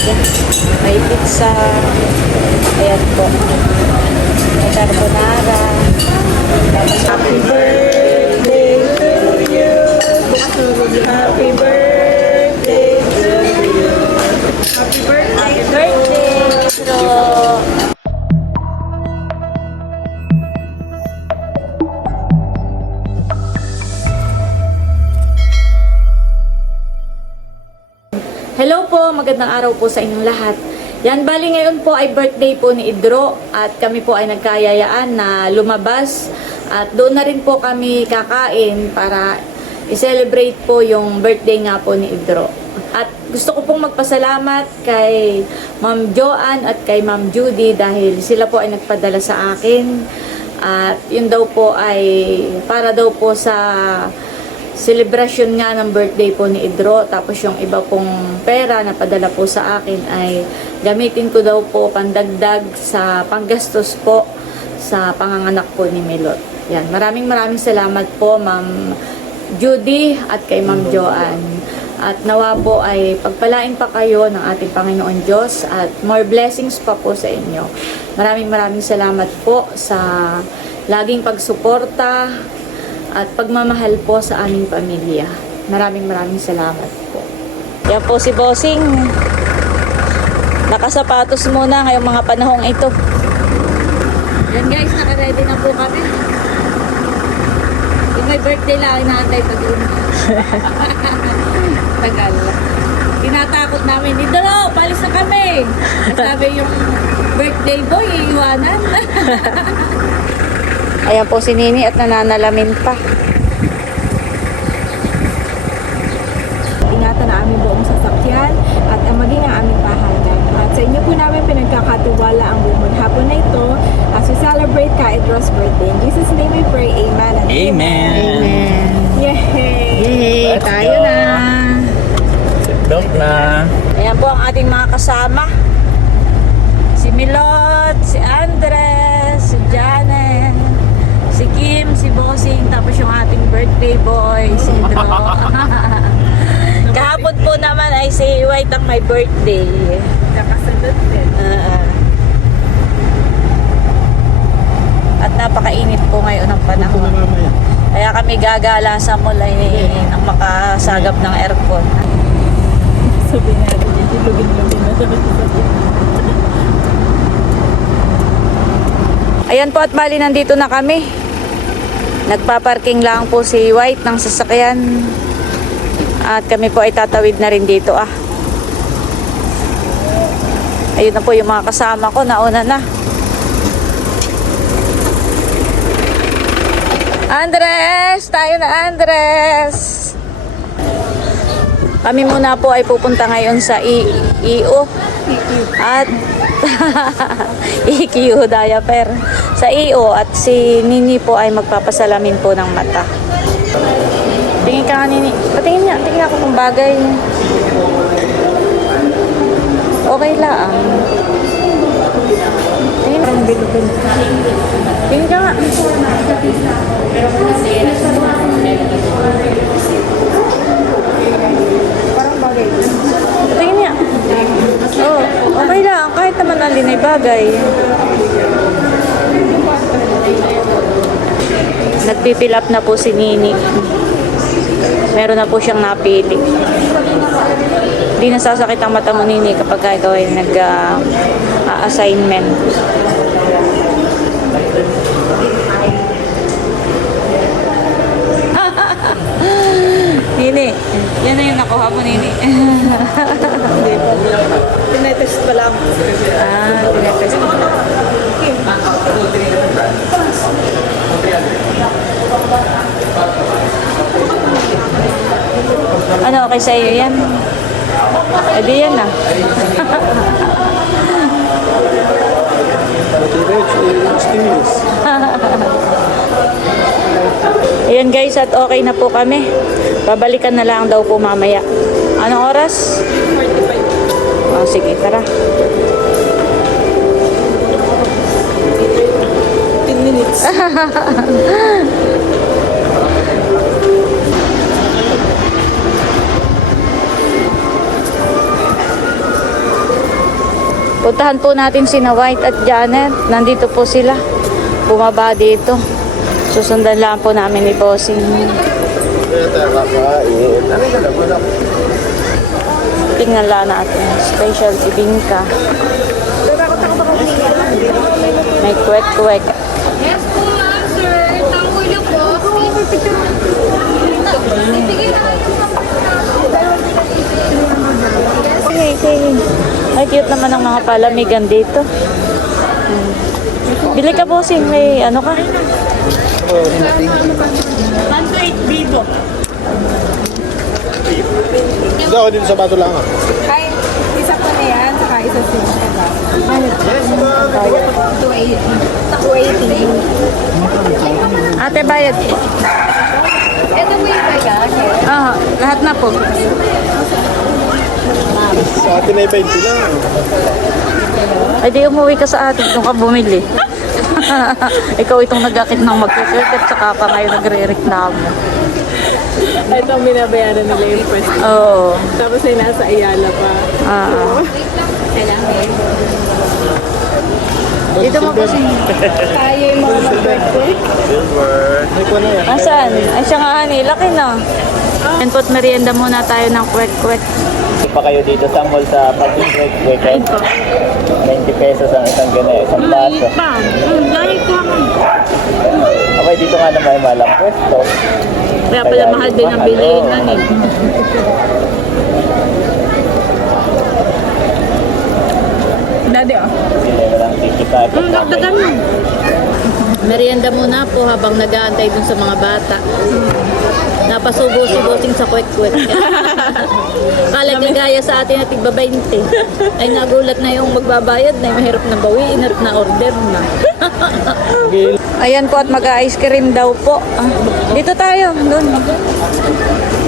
May pizza. Ayan po. May carbonara. Tapos happy birthday to you. Happy birthday to you. Happy birthday. Happy birthday. Pedro. Hello araw po sa inyong lahat. Yan, bali ngayon po ay birthday po ni Idro at kami po ay nagkayayaan na lumabas at doon na rin po kami kakain para i-celebrate po yung birthday nga po ni Idro. At gusto ko pong magpasalamat kay Ma'am Joanne at kay Ma'am Judy dahil sila po ay nagpadala sa akin at yun daw po ay para daw po sa celebration nga ng birthday po ni Idro. Tapos yung iba pong pera na padala po sa akin ay gamitin ko daw po pandagdag sa panggastos po sa panganganak po ni Milot. Yan. Maraming maraming salamat po Ma'am Judy at kay Ma'am Joanne. At nawa po ay pagpalain pa kayo ng ating Panginoon Diyos at more blessings pa po sa inyo. Maraming maraming salamat po sa laging pagsuporta at pagmamahal po sa aming pamilya. Maraming maraming salamat po. Yan po si Bossing. Nakasapatos muna ngayong mga panahong ito. Yan guys, nakaready na po kami. Yung may birthday lang, inaantay pa din. Tagal. Tinatakot namin, Idro, palis na kami. At sabi yung birthday boy, iiwanan. Ayan po si Nini at nananalamin pa. ingatan ang aming buong sasakyan at ang maging ang aming tahanan. At sa inyo po namin pinagkakatiwala ang buong hapon na ito as we celebrate Kaedro's birthday. In Jesus' name we pray, Amen and Amen. Amen. Yay! Yay! Let's tayo go. na! Seatbelt na. Ayan po ang ating mga kasama. Si Milot, si Andres, si si Kim, si Bossing, tapos yung ating birthday boy, si Dro. Kahapon po naman ay si White ang may birthday. Kakasunod din. Ah. at napakainit po ngayon ng panahon. Kaya kami gagala sa mulay ng makasagap ng aircon. Sabi natin, ilugin-lugin na sabi Ayan po at bali nandito na kami. Nagpaparking lang po si White ng sasakyan. At kami po ay tatawid na rin dito ah. Ayun na po yung mga kasama ko. Nauna na. Andres! Tayo na Andres! Kami muna po ay pupunta ngayon sa I IO. At EQ diaper sa IO at si Nini po ay magpapasalamin po ng mata. Tingin ka nga Nini. Patingin niya. Tingin ako kung bagay. Okay lang. Tingin. Bilbil. Tingin ka nga. Tingin niya. Oh, okay lang. Kahit naman alin ay bagay. Nagpipill up na po si Nini. Meron na po siyang napili. Hindi nasasakit ang mata mo, Nini, kapag ikaw ay nag-assignment. Nini, yan na yung nakuha mo, Nini. Tinetest pa lang. Ah, tinetest mo. Ano, okay sa'yo yan? E di yan na. Ayan guys, at okay na po kami. Babalikan na lang daw po mamaya. Anong oras? 45. Oh, sige, tara. 10 minutes. Puntahan po natin si na White at Janet. Nandito po sila. Bumaba dito. Susundan lang po namin ni Bossing. Tingnan lang natin. Specialty bingka. May kwek-kwek. Yes po, ma'am, sir. Tanggol niyo po. Okay, okay. Ay, cute naman ang mga palamigan dito. Hmm. Bili ka, bossing. May ano ka? Vivo. Hindi ako dito sa bato lang ah. Kahit isa po na yan, saka isa sa Yes, ma'am. 280. 280. Ate, bayad. Ito po yung kaya. Ah, lahat na po. Sa atin ay 20 lang. Ay, di umuwi ka sa atin kung ka bumili. Ikaw itong nagakit ng magkakit saka ka ngayon nagre-reklamo. Ito ang binabayaran nila yung pwesto. Oo. Tapos ay nasa Ayala pa. Ah. Dito mo kasi. Tayo yung mga mag-birthday. Silver. Ay, ko na yan. Asan? Ay, siya nga, honey. Laki na. Input merienda muna tayo ng kwek-kwek. pa kayo dito sa mall sa Pacific Weekend. 20 pesos ang isang ganyan, isang baso. Pa. Dahil ko Okay, dito nga naman may malang pwesto. Kaya pala mahal din ang eh. Dati oh. Lang ticket tayo. Hmm, dagdagan mo. Merienda muna po habang nag-aantay dun sa mga bata. Napasubo si Bossing sa kwek-kwek. Kala gaya sa atin na tigba 20. Ay nagulat na yung magbabayad na yung mahirap na bawiin at na-order na. Ayan po at mag-ice cream daw po. Ah, dito tayo. Doon.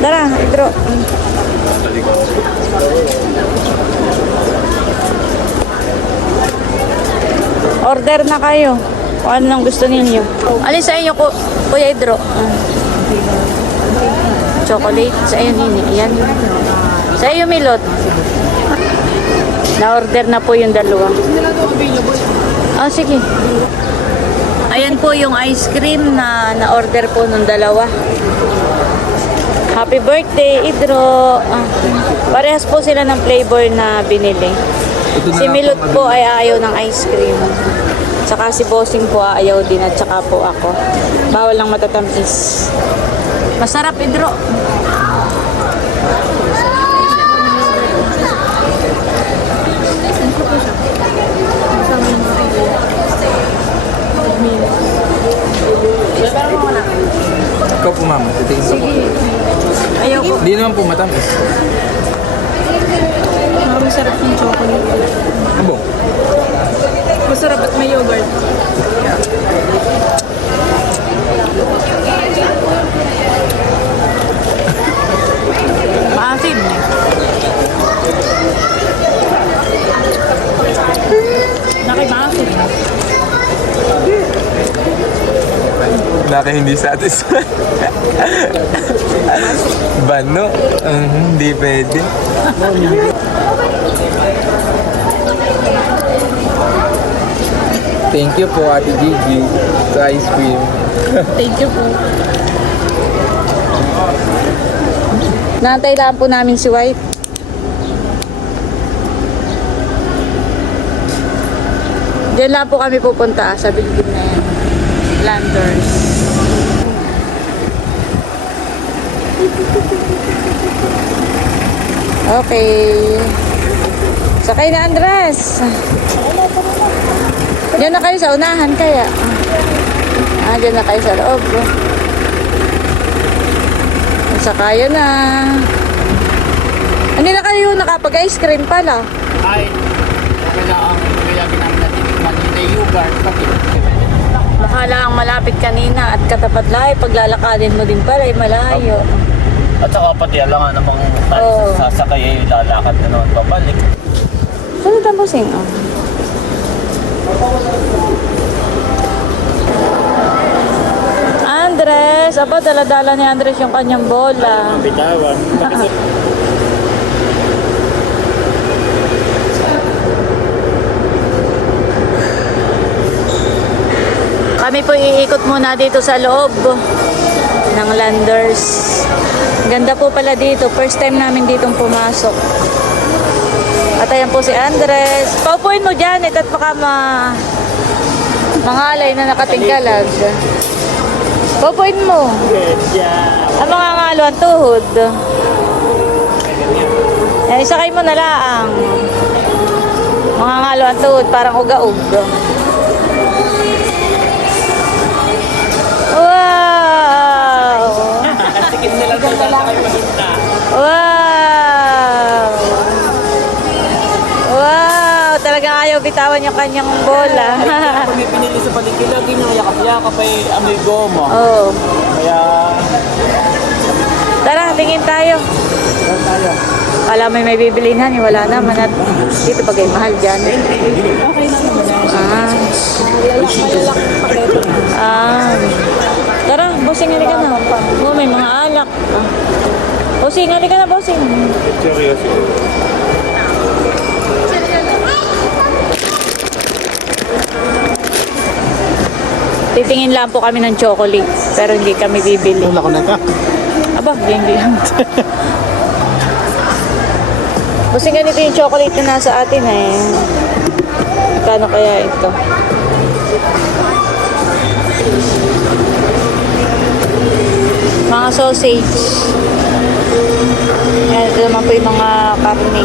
Tara, Idro. Order na kayo. Kung ano nang gusto ninyo. Alin sa inyo, ku Kuya Idro? Ah. Chocolate. Sa iyo, Nini. Ayan. Sa iyo, Milot. Na-order na po yung dalawa. Ah, sige. Ayan po yung ice cream na na-order po nung dalawa. Happy birthday, Idro. Ah, parehas po sila ng flavor na binili. Si Milot po ay ayaw ng ice cream. Tsaka si Bossing po ayaw din at tsaka po ako. Bawal lang matatamis. Masarap, Idro. Ikaw po mama, titingin ko. Ayaw ko. Hindi naman po matamis. Masarap yung chocolate. Abo. Masarap at may yogurt. Maasim. Nakimaasim. Laki hindi satisfied. Bano? Uh, hindi pwede. Thank you po Ate Gigi sa ice cream. Thank you po. Nantay lang po namin si White. Diyan lang po kami pupunta sa building na yan. Landers. Okay. Sakay na Andres. Diyan na kayo sa unahan kaya. Ah, dyan na kayo sa loob. Sakayan na. Hindi na kayo nakapag-ice cream pala. Ay, okay na ang nilagay namin na titikman yung yogurt pati. Baka lang malapit kanina at katapat lahi. Paglalakadin mo din pala, ay malayo. At saka pati alam nga namang tayo sasakay ay lalakad na naman pabalik. Ano tapusin? Oh. Andres! Aba, daladala ni Andres yung kanyang bola. Bitawan. Kami po iikot muna dito sa loob ng Landers. Ganda po pala dito. First time namin ditong pumasok. At ayan po si Andres. Paupuin mo dyan at baka ma... Mangalay na nakatingkalag. Paupuin mo. Ang mga ngalo ang tuhod. Yan, isakay mo na laang. Mga ngalo ang tuhod, parang ugaog. Bitawan yung kanyang bola. Pag may pinili sa paligid, lagi nang yakap-yakap ay amoy goma. oh. Kaya, Tara, tingin tayo. saan tayo? Wala may may bibilihan, eh. wala naman. At dito bagay mahal dyan. Ah. Ah. Tara, bossing halika na. Oh, may mga alak. Ah. Bossing, halika na, bossing. Seryoso. Titingin lang po kami ng chocolate, pero hindi kami bibili. Wala ko na ka. Aba, hindi, lang. Bossing, ganito yung chocolate na nasa atin eh. Kano kaya ito? Mga sausage. Yan, ito naman po yung mga karne.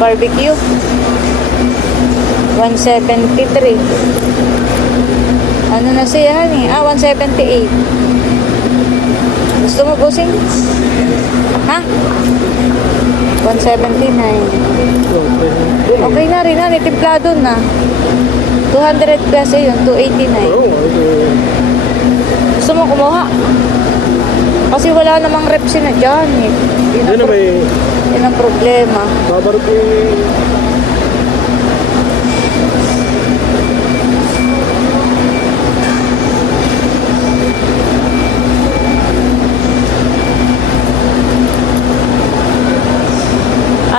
Barbecue. 173. Ano na siya, honey? Ah, 178. Gusto mo, bossing? Ha? 179. Okay na rin, honey. Timplado na. 200 peso yun, 289. Oo, ito. Gusto mo kumuha? Kasi wala namang reps na dyan eh. Yun ang, pro- yun ang problema. babarot yung...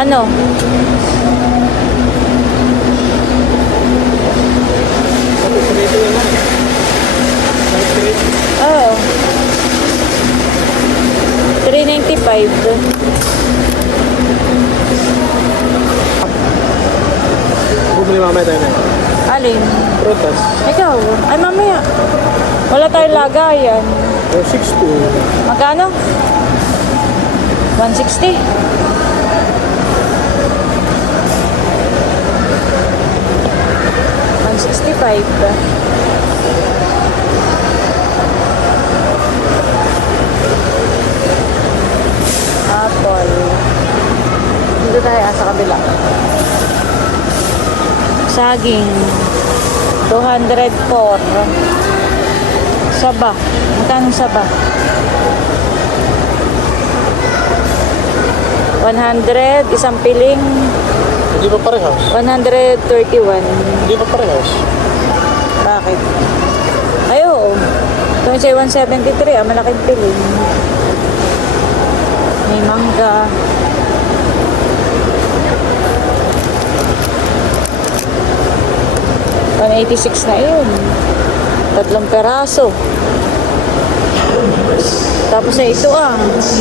Ano? Oo. 395. Bumili mamaya tayo na. Alin? Protas. Ikaw? Ay, mamaya. Wala tayong lagayan. O, 6-2. Magkano? 160? One sixty-five. Apple. Dito tayo ah, sa kabila. Saging. 204. Saba. Magkano saba? 100, isang piling, Hindi pa parehas. 131. Hindi pa parehas. Bakit? Ay, oo. Ito siya 173, ah, malaking piling. May mangga. $186 na yun. Tatlong peraso. Tapos ay ito ah,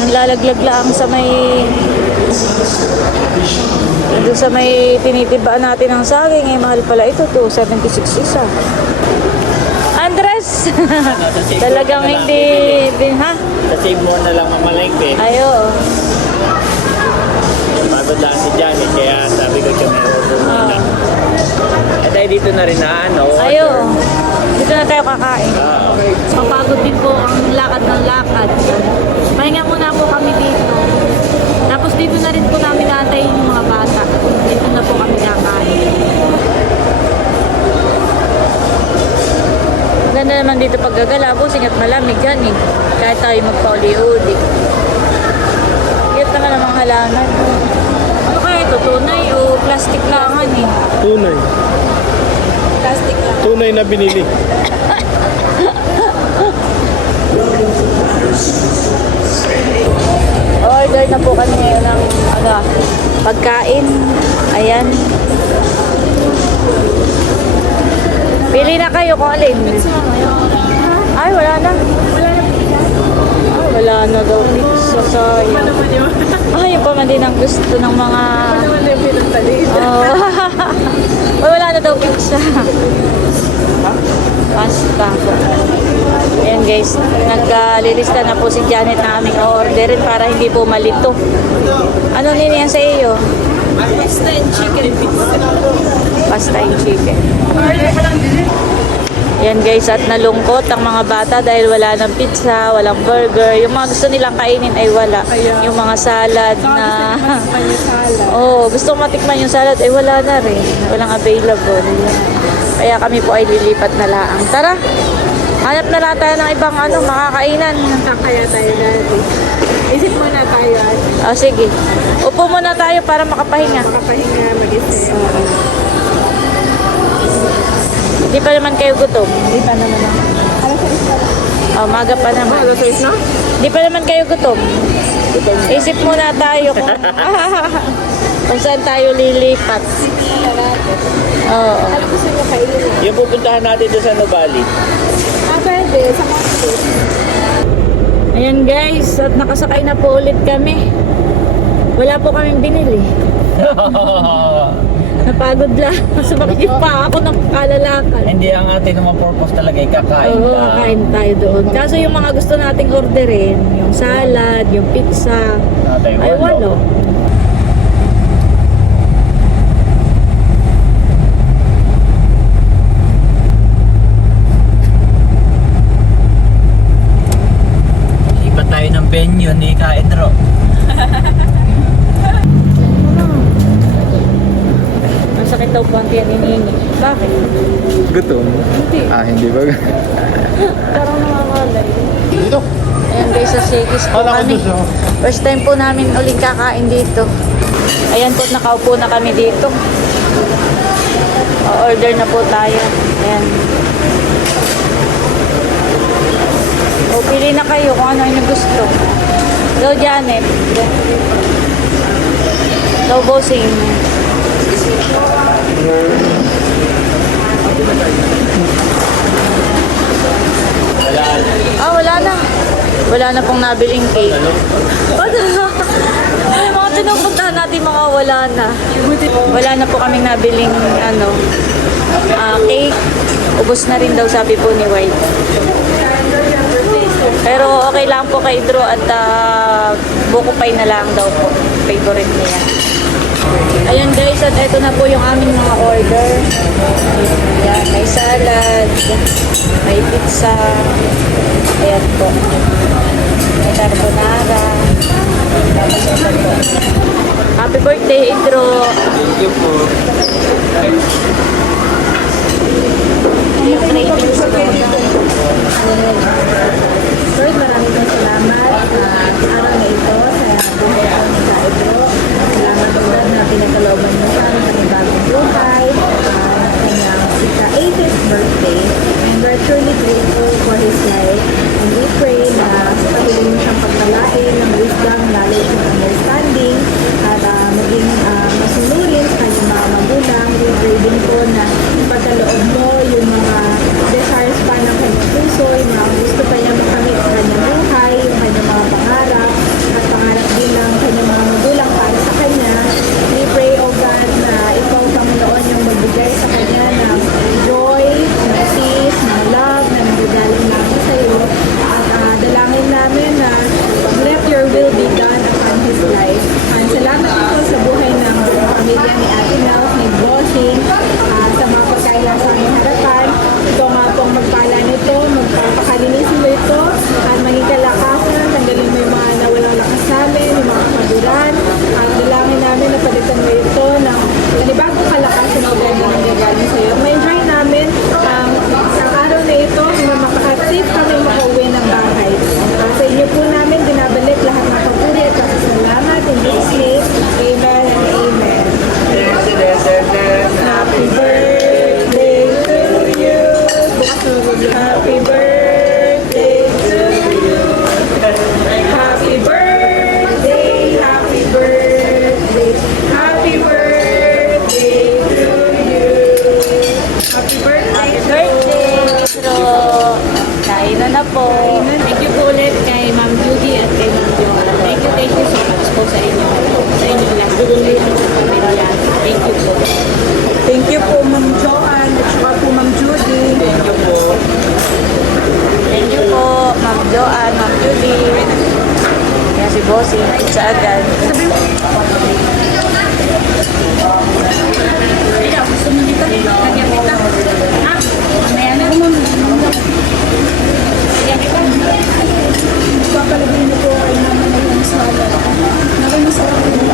nanlalaglag lang sa may doon sa may tinitibaan natin ng saging, eh mahal pala ito, 276 isa. Andres! Talagang hindi, bin, ha? Save mo na lang mamalengke. Ayo. Pagod lang si Johnny, kaya sabi ko siya order muna. At ay dito na rin na ano. Ayo. Dito na tayo kakain. Ah, Papagod din po ang lakad ng lakad. Pahinga muna po kami dito. Dito na rin po namin naantayin yung mga bata. Dito na po kami kakain. Ganda naman dito paggagala po, singat malamig yan eh. Kahit tayo magpauli-uli. Cute naman ang mga halaman. Ano kaya ito? Tunay o plastic langan eh? Tunay. Plastic lang. Tunay na binili. Order na po kami ngayon ng ano, pagkain. Ayan. Pili na kayo kung alin. Ay, wala na. Ah, wala na daw pizza. Sayang. Ay, yung pa man din ang gusto ng mga... Oh. Ay, wala na daw pizza. Pasta. Ayan guys, nagkalilista na po si Janet na aming orderin para hindi po malito. Ano nini yan sa iyo? Pasta and chicken Pasta and chicken. Yan guys, at nalungkot ang mga bata dahil wala ng pizza, walang burger. Yung mga gusto nilang kainin ay wala. Yung mga salad na... Oo, oh, gusto matikman yung salad, ay wala na rin. Walang available. Kaya kami po ay lilipat na laang. Tara, hanap na lang tayo ng ibang ano, makakainan. Kaya tayo dati. Isip muna tayo O sige, upo muna tayo para makapahinga. makapahinga, mag-isip. Hindi pa naman kayo gutom. Hindi pa naman ako. Oh, maga pa naman. Alas sa isa? Hindi pa naman kayo gutom. Isip muna tayo kung, kung saan tayo lilipat. Oo. Ano gusto nyo kainin? Yung pupuntahan natin doon sa Nubali. Ah, pwede. Sa coffee. Ayan guys, at nakasakay na po ulit kami. Wala po kaming binili. Napagod lang. Sumakit yung pa ako ng kalalakan. Hindi ang atin naman purpose talaga ay kakain Oo, lang. kain tayo doon. Kaso yung mga gusto nating orderin, yung salad, yung pizza, ay walo. Iba tayo ng venue ni Kaedro. Masakit daw po ang tiyan ni Nini. Bakit? Gutom? Hindi. Ah, hindi ba? Parang namamalay. Dito. Ayan guys, sa Shakey's po kami. First time po namin uling kakain dito. Ayan po, nakaupo na kami dito. O-order na po tayo. Ayan. Pili na kayo kung ano yung gusto. Go, Janet. Go, bossing. Wala. Ah, wala na. Wala na pong nabiling cake. Ay, mga pinupuntahan natin mga wala na. Wala na po kaming nabiling ano, ah, cake. Ubus na rin daw sabi po ni White. Pero okay lang po kay Drew at uh, buko pay na lang daw po. Favorite niya. Ayan guys, at ito na po yung aming mga order. Ayan, may salad, may pizza, ayan po. May carbonara, tapos ito po. Happy birthday, Idro! Thank you po. Yung cravings ko. Lord, maraming po salamat sa uh, araw na ito, sa buhay ko ni Kaedro. Salamat po Lord na pinagkalooban niyo sa aming panibagong buhay, ah, uh, kanyang sika 80th birthday. And we're truly grateful for his life. And we pray na sa patuloy niyo siyang pagpalain ng wisdom, knowledge, and understanding, at uh, maging uh, masunurin sa kanyang mga magulang. We pray din po na ipagkaloob mo yung ng matusoy, mga gusto pa niya makamit sa naman Nakin masarap yung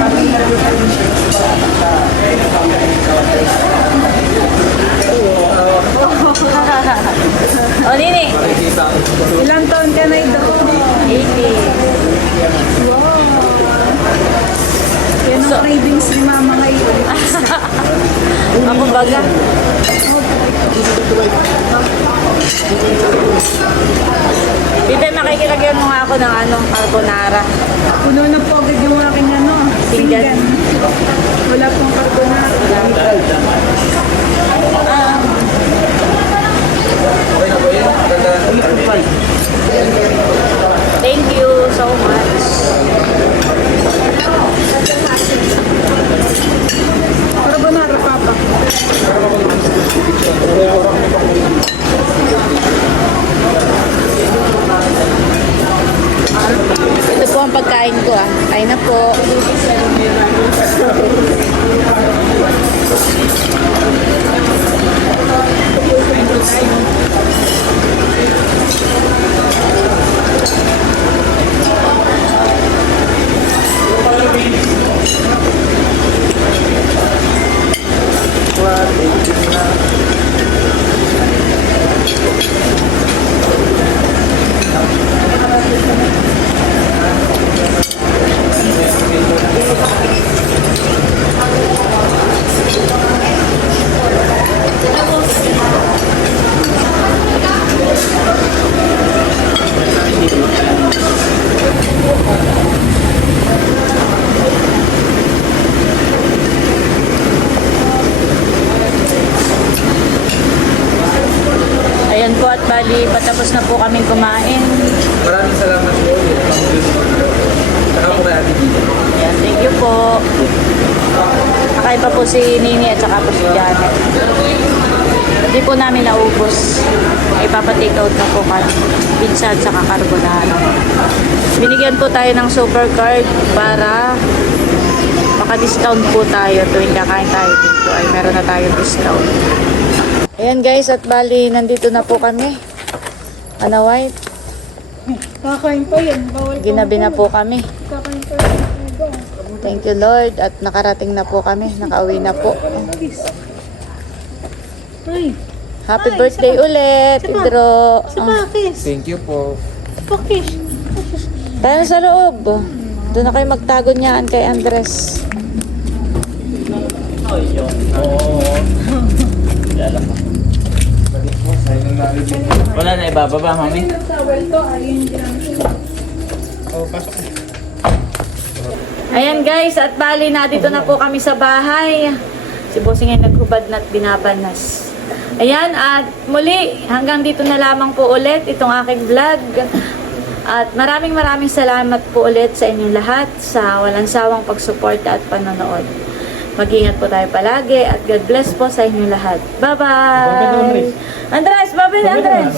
o, Nini. Ilang taon ka na ito? 80. Wow! Yan ang cravings ni mama ngayon. Ako baga. Bibe, makikilagyan mo nga ako ng ano, carbonara. Puno na po agad yung aking ano, Pinggan. Wala pong carbonara. Thank you so much. Carbonara, papa. Ito po ang pagkain ko ah. Kain na po. Ayan po at bali, patapos na po kaming kumain. Maraming salamat po. Saka po kay Ate Gina. Ayan, thank you po. Nakaiba po si Nini at saka po si Janet. Hindi po namin naubos. Ipapatake out na po kami. Pizza at saka carbonara. Binigyan po tayo ng super card para maka-discount po tayo tuwing kakain tayo dito ay meron na tayong discount. Ayan guys, at bali, nandito na po kami. Ano, White? Kakain pa yan. Bawal Ginabi na po kami. Thank you Lord at nakarating na po kami, nakauwi na po. Happy birthday ulit, Idro. Ah. Thank you po. Pakis. tayo na sa loob. Doon na kayo magtago niyaan kay Andres. Wala na ibababa, mami. Ayun dyan. Ayan guys, at bali na dito na po kami sa bahay. Si Bossing ay naghubad na at binabanas. Ayan, at muli, hanggang dito na lamang po ulit itong aking vlog. At maraming maraming salamat po ulit sa inyong lahat sa walang sawang pagsuporta at panonood. Mag-ingat po tayo palagi at God bless po sa inyong lahat. Bye-bye! Andres, bye-bye Andres!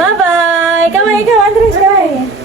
Bye-bye! Ikaw, ikaw, Andres!